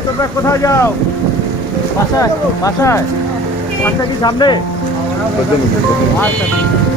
তোমরা কোথায় যাও? বাসায় বাসায়। বাসা কি সামনে? আচ্ছা